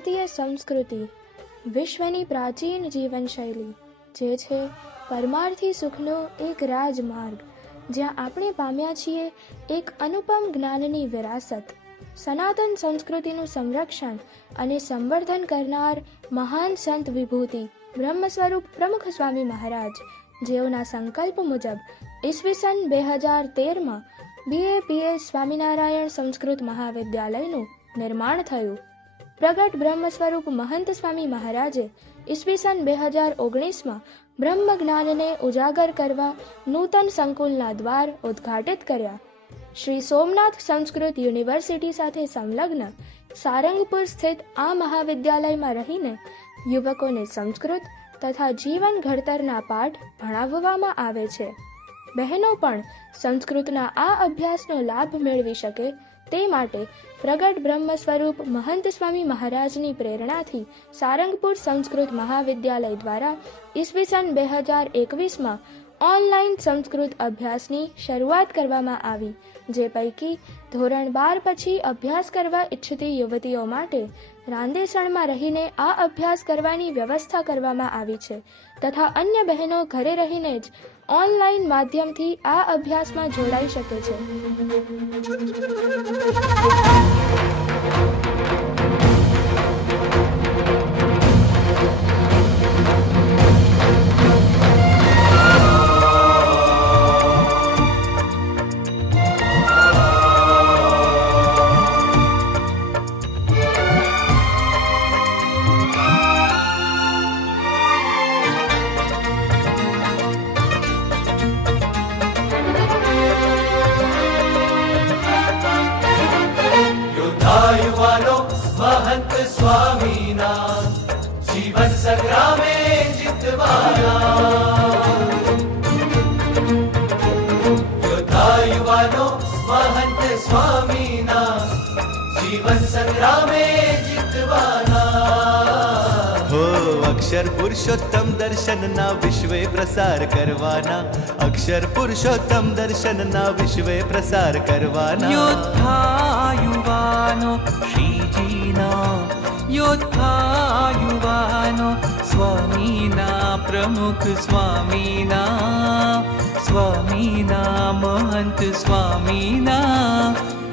ભારતીય સંસ્કૃતિ વિશ્વની પ્રાચીન જીવનશૈલી જે છે પરમાર્થી સુખનો એક રાજમાર્ગ, જ્યાં આપણે પામ્યા છીએ એક અનુપમ જ્ઞાનની વિરાસત. સનાતન સંસ્કૃતિનું સંરક્ષણ અને સંવર્ધન કરનાર મહાન સંત વિભૂતિ બ્રહ્મ સ્વરૂપ પ્રમુખ સ્વામી મહારાજ, જેઓના સંકલ્પ મુજબ ઈસવીસન 2013માં BAPS સ્વામિનારાયણ સંસ્કૃત મહાવિદ્યાલયનું નિર્માણ થયું. પ્રગટ બ્રહ્મ સ્વરૂપ મહંત સ્વામી મહારાજે ઈસવીસન 2019માં બ્રહ્મ જ્ઞાનને ઉજાગર કરવા નૂતન સંકુલના દ્વાર ઉદ્ઘાટિત કર્યા. શ્રી સોમનાથ સંસ્કૃત યુનિવર્સિટી સાથે સંલગ્ન સારંગપુર સ્થિત આ મહાવિદ્યાલયમાં રહીને યુવકોને સંસ્કૃત તથા જીવન ઘડતરના પાઠ ભણાવવામાં આવે છે. બહેનો પણ સંસ્કૃતના આ અભ્યાસનો લાભ મેળવી શકે તે માટે પ્રગટ બ્રહ્મ સ્વરૂપ મહંત સ્વામી મહારાજની પ્રેરણાથી સારંગપુર સંસ્કૃત મહાવિદ્યાલય દ્વારા ઈસવીસન 2021માં ઓનલાઈન સંસ્કૃત અભ્યાસની શરૂઆત કરવામાં આવી, જે પૈકી ધોરણ 12 પછી અભ્યાસ કરવા ઈચ્છતી યુવતીઓ માટે રાંદેસણમાં રહીને આ અભ્યાસ કરવાની વ્યવસ્થા કરવામાં આવી છે તથા અન્ય બહેનો ઘરે રહીને જ ઓનલાઈન માધ્યમથી આ અભ્યાસમાં જોડાઈ શકે છે. महंत स्वामीना जीवन संग्रामे जितवाना. योद्धा युવાનો महंत स्वामीना जीवन संग्रामे जितवाना. हो अक्षर पुरुषोत्तम दर्शनना विश्वे प्रसार करवाना. अक्षर पुरुषोत्तम दर्शनना विश्वे प्रसार करवाना. योद्धा युવાનો श्रीजीना, योद्धा युવાનો स्वामीना प्रमुख स्वामीना, स्वामीना महंत स्वामीना.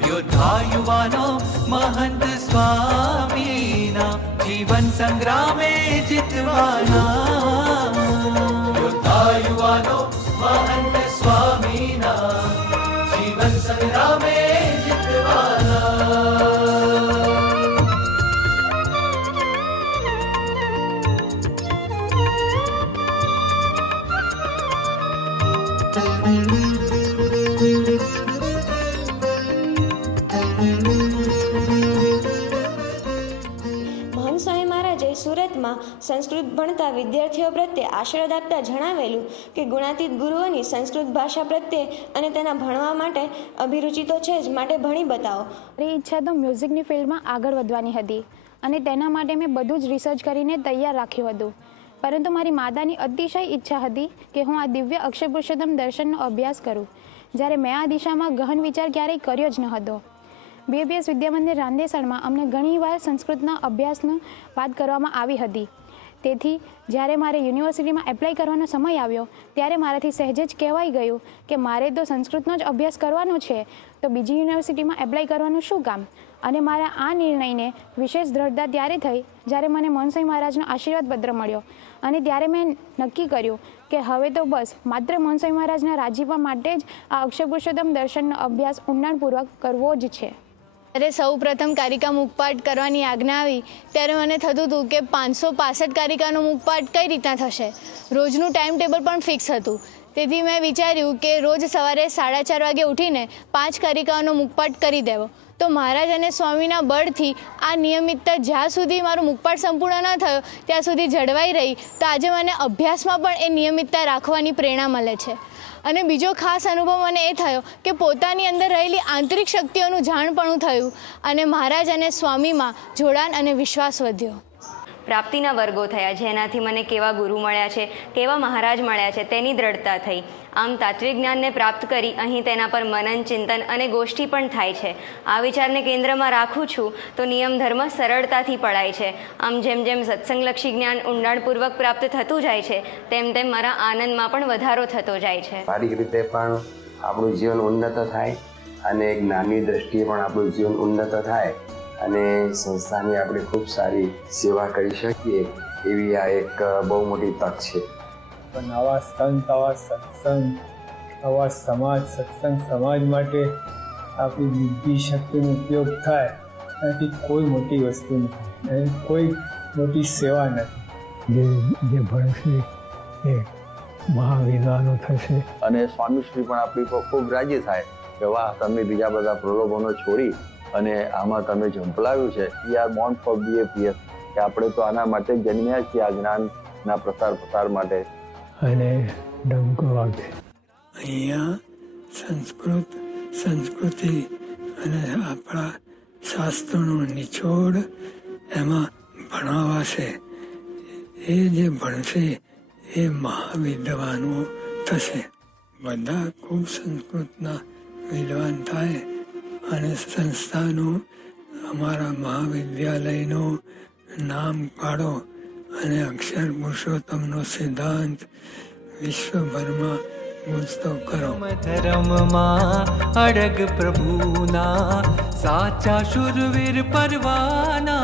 योद्धा युવાનો महंत स्वामीना जीवन संग्रामे जितवाना. योद्धा युવાનો महंत स्वामीना जीवन संग्रामे जितवाना. સુરતમાં સંસ્કૃત ભણતા વિદ્યાર્થીઓ પ્રત્યે આશીર્વાદ આપતા જણાવેલું કે ગુણાતીત ગુરુઓની સંસ્કૃત ભાષા પ્રત્યે અને તેના ભણવા માટે અભિરુચિ તો છે જ, માટે ભણી બતાવો. મારી ઈચ્છા તો મ્યુઝિકની ફિલ્ડમાં આગળ વધવાની હતી અને તેના માટે મેં બધું જ રિસર્ચ કરીને તૈયાર રાખ્યું હતું. પરંતુ મારી માતાની અતિશય ઈચ્છા હતી કે હું આ દિવ્ય અક્ષર પુરુષોત્તમ દર્શનનો અભ્યાસ કરું, જ્યારે મેં આ દિશામાં ગહન વિચાર ક્યારેય કર્યો જ ન હતો. BAPS વિદ્યામંદિર રાંદેસણમાં અમને ઘણીવાર સંસ્કૃતના અભ્યાસની વાત કરવામાં આવી હતી. તેથી જ્યારે મારે યુનિવર્સિટીમાં એપ્લાય કરવાનો સમય આવ્યો ત્યારે મારાથી સહેજ જ કહેવાઈ ગયું કે મારે તો સંસ્કૃતનો જ અભ્યાસ કરવાનો છે, તો બીજી યુનિવર્સિટીમાં એપ્લાય કરવાનું શું કામ. અને મારા આ નિર્ણયને વિશેષ દ્રઢતા ત્યારે થઈ જ્યારે મને મોહનસાઈ મહારાજનો આશીર્વાદ પત્ર મળ્યો અને ત્યારે મેં નક્કી કર્યું કે હવે તો બસ માત્ર મોહનસાઈ મહારાજના રાજીપા માટે જ આ અક્ષર પુરુષોત્તમ દર્શનનો અભ્યાસ ઊંડાણપૂર્વક કરવો જ છે. ત્યારે સૌ પ્રથમ કારિકા મુખપાઠ કરવાની આજ્ઞા આવી ત્યારે મને થતું હતું કે 565 કારિકાનો મુખપાઠ કઈ રીતના થશે. રોજનું ટાઈમ ટેબલ પણ ફિક્સ હતું. તેથી મેં વિચાર્યું કે રોજ સવારે 4:30 વાગે ઉઠીને 5 કારિકાઓનો મુખપાઠ કરી દેવો. તો મહારાજ અને સ્વામીના બળથી આ નિયમિતતા જ્યાં સુધી મારો મુખપાઠ સંપૂર્ણ ન થયો ત્યાં સુધી જળવાઈ રહી. તો આજે મને અભ્યાસમાં પણ એ નિયમિતતા રાખવાની પ્રેરણા મળે છે. અને બીજો ખાસ અનુભવ મને એ થયો કે પોતાની અંદર રહેલી આંતરિક શક્તિઓનું જાણપણું થયું અને મહારાજ અને સ્વામીમાં જોડાણ અને વિશ્વાસ વધ્યો. પ્રાપ્તિના વર્ગો થયા, જેનાથી મને કેવા ગુરુ મળ્યા છે, કેવા મહારાજ મળ્યા છે તેની દ્રઢતા થઈ. આમ તાત્વિક જ્ઞાનને પ્રાપ્ત કરી અહીં તેના પર મનન, ચિંતન અને ગોષ્ઠી પણ થાય છે. આ વિચારને કેન્દ્રમાં રાખું છું તો નિયમ ધર્મ સરળતાથી પડાય છે. આમ જેમ જેમ સત્સંગલક્ષી જ્ઞાન ઊંડાણપૂર્વક પ્રાપ્ત થતું જાય છે તેમ તેમ મારા આનંદમાં પણ વધારો થતો જાય છે. શારીરિક રીતે પણ આપણું જીવન ઉન્નત થાય અને જ્ઞાનની દ્રષ્ટિએ પણ આપણું જીવન ઉન્નત થાય અને સંસ્થાની આપણે ખૂબ સારી સેવા કરી શકીએ એવી આ એક બહુ મોટી તક છે. પણ આવા સંત, આવા સત્સંગ, આવા સમાજ, સત્સંગ સમાજ માટે આપણી બુદ્ધિ શક્તિનો ઉપયોગ થાય એનાથી કોઈ મોટી વસ્તુ નથી, એની કોઈ મોટી સેવા નથી. જે ભણશે એ મહાવિદ્વાનો થશે. અને સ્વામીશ્રી પણ આપણી પર ખૂબ રાજી થાય કે વાહ, તમે બીજા બધા પ્રલોભનો છોડી અને આમાં તમે ઝંપલાવ્યું છે. We are born for BAPS, કે આપણે તો આના માટે જન્મ્યા છીએ, આ જ્ઞાનના પ્રસાર માટે. અને ડંકો વાગે અહીંયા સંસ્કૃતિ અને આપણા શાસ્ત્રોનો નિચોડ એમાં ભણાવાશે. એ જે ભણશે એ મહાવિદ્વાનો થશે. બધા ખૂબ સંસ્કૃતના વિદ્વાન થાય અને સંસ્થાનું, અમારા મહાવિદ્યાલયનું નામ કાઢો અને અક્ષર પુરુષોત્તમનો સિદ્ધાંત વિશ્વભરમાં ગુંજતો કરો. ધર્મમાં અડગ પ્રભુના સાચા શુરવીર પરવાના.